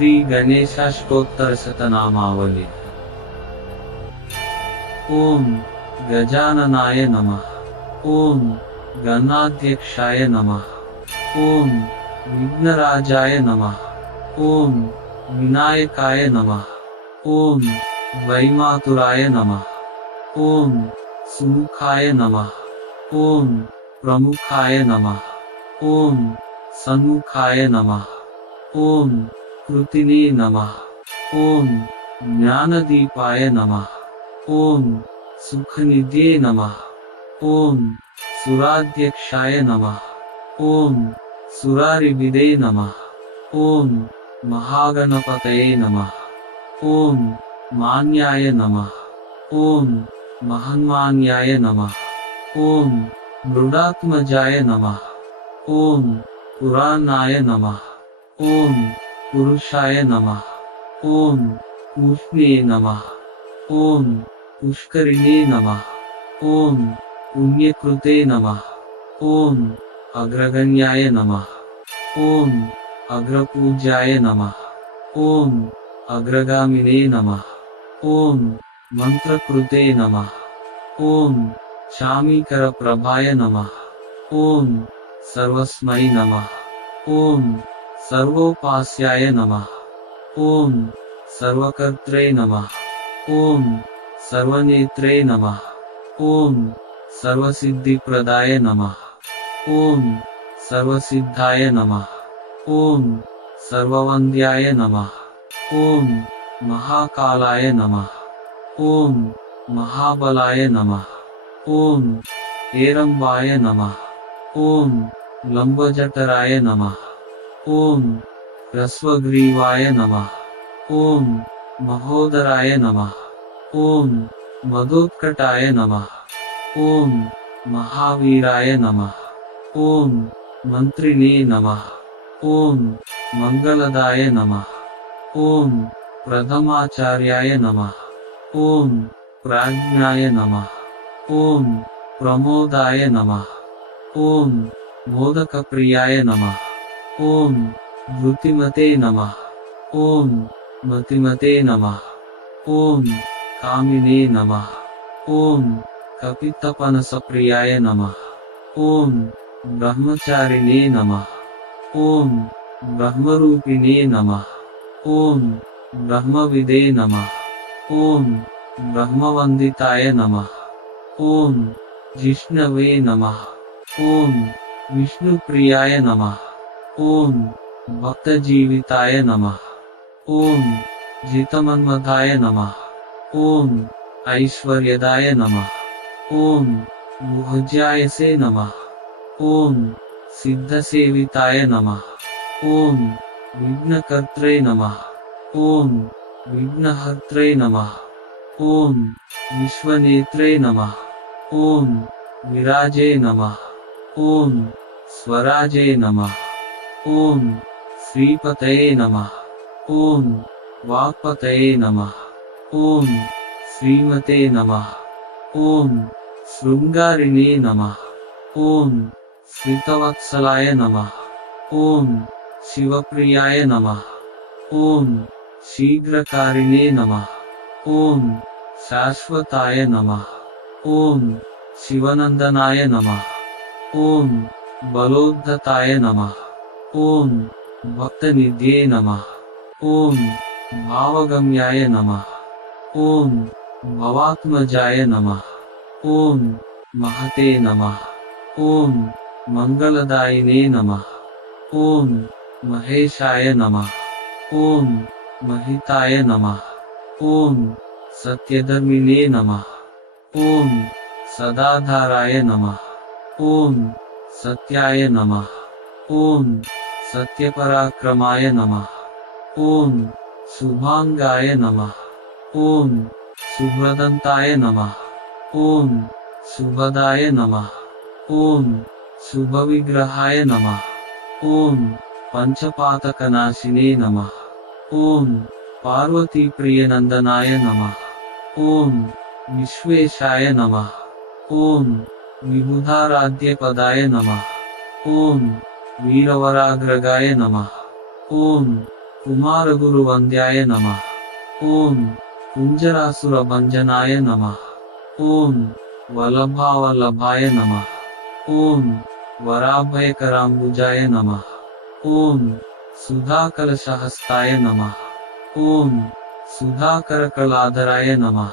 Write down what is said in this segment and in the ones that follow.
श्री गणेशाष्टोत्तरशतनामावली। ओम गजाननाय नमः। ओम गणाध्यक्षाय नमः। ओम विघ्नराजाय नमः। ओम विनायकाय नमः। ओम वैमातुराय नमः। ओम सुमुखाय नमः। ओम प्रमुखाय नमः। ओम सन्मुखाय नमः। ओम कृतिने नमः। ओम ज्ञानदीपाय नमः। ओम सुखनिधये नमः। ओम सुराध्यक्षाय नमः। ओम सुरारिविदे नमः। ओम महागणपतये नमः। ओम मान्याय नमः। ओम महन्मान्याय नमः। ओम मृडात्मजाय नमः। ओम पुराणाय नमः। ओम पुरुषाय नमः। ओम पुष्णे नमः। ओम पुष्करिणे नमः। ओम पुण्यकृते नमः। ओम अग्रगण्याय नमः। ओम अग्रपूज्याय नमः। ओम अग्रगामिने नमः। ओम मंत्रकृते नमः। ओम शामीकरप्रभाय नमः। ओम सर्वस्मै नमः। ओम सर्वोपास्याय नमः। ओम सर्वकर्त्रे नमः। ओम सर्वनेत्रे नमः। ओम सर्वसिद्धिप्रदाय नमः। ओम सर्वसिद्धाय नमः। ओम सर्ववन्द्याय नमः। ओम महाकालाय नमः। ओम महाबलाय नमः। ओम हेरंबाय नमः। ओम लंबजठराय नमः। ओम ह्रस्वग्रीवाय नमः। ओम महोदराय नमः। ओम मदोत्कटाय नमः। ओम महावीराय नमः। ओम मंत्रिणे नमः। ओम मंगलदाय नमः। ओम प्रथमाचार्याय नमः। ओम प्राज्ञाय नमः। ओम प्रमोदाय नमः। ओम मोदकप्रियाय नमः। ओम धृतिमते नमः। ओम मतिमते नमः। ओम कामिने नमः। ओम कपितपनसप्रियाय नमः। ओम ब्रह्मचारिणे नमः। ओम ब्रह्मरूपिणे नमः। ओम ब्रह्मविदे नमः। ओम ब्रह्मवन्दिताय नमः। ओम जिष्णवे नमः। ओम विष्णुप्रियाय नमः। ओम भक्तजीविताय नमः। ओम जितमन्मथाय नमः। ओम ऐश्वर्यदाय नमः। ओम मुहज्जायसे नमः। ओम सिद्धसेविताय नमः। ओम विघ्नकर्त्रे नमः। ओम विघ्नहर्त्रे नमः। ओम विश्वनेत्रे नमः। ओम विराजे नमः। ओम स्वराजे नमः। ओम श्रीपतये नमः। ओम वाक्पतये नमः। ओम श्रीमते नमः। ओम शृंगारिणे नमः। ओम श्रितवत्सलाय नमः। ओम शिवप्रियाय नमः। ओम शीघ्रकारिणे नमः। ओम शाश्वताय नमः। ओम शिवनंदनाय नमः। ओम बलोद्धताय नमः। ओम भक्तनिधये नमः। ओम भावगम्याय नमः। ओम भवात्मजाय नमः। ओम महते नमः। ओम मंगलदायिने नमः। ओम महेशाय नमः। ओम महिताय नमः। ओम सत्यधर्मिणे नमः। ओम सदाधाराय नमः। ओम सत्याय नमः। ओम सत्यपराक्रमाय नमः। ओम शुभांगाय नमः। ओम शुभ्रदंताय नमः। ओम शुभदाय नमः। ओम शुभविग्रहाय नमः। ओम पंचपातकनाशिने नमः। ओम पार्वतीप्रियनंदनाय नमः। ओम विश्वेशाय नमः। ओम विबुधाराध्यपदाय नमः। ओम वीरवराग्रगाय नमः। ओम कुमारगुरुवन्द्याय नमः। ॐ कुञ्जरासुरभञ्जनाय नमः। ॐ वल्लभावल्लभाय नमः। ॐ वराभयकराम्बुजाय नमः। ॐ सुधाकलशहस्ताय नमः। ॐ सुधाकरकलाधराय नमः।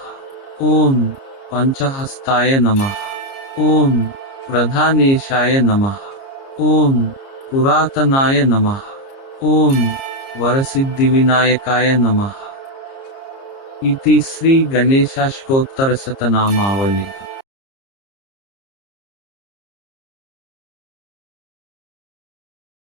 ॐ पञ्चहस्ताय नमः। ॐ प्रधानेशाय नमः। ॐ पुरातनाय नमः। ॐ वरसिद्धिविनायकाय नमः। इति श्री गणेशाष्टोत्तरशतनामावली।